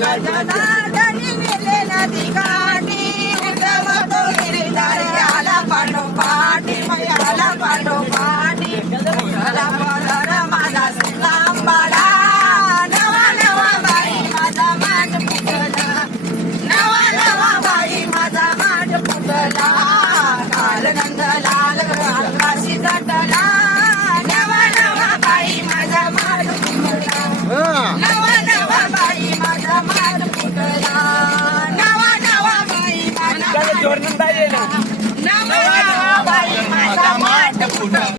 गजनार्दनी नेले नदी काठी उठवतो गिरिधारी आला पाठोपाठी आला पाठोपाठी आला पदर माझा लांबाडा नवा नवा बाई माझा माठ फुटला नवा नवा बाई माझा माठ फुटला काल नंद लाल आकाशी तटला नवा नवा बाई माझा माठ फुटला नवा नवा बाई माझा माठ फुटला नवा नवा बाई माझा नवा नवा बाई माझा माठ फुटला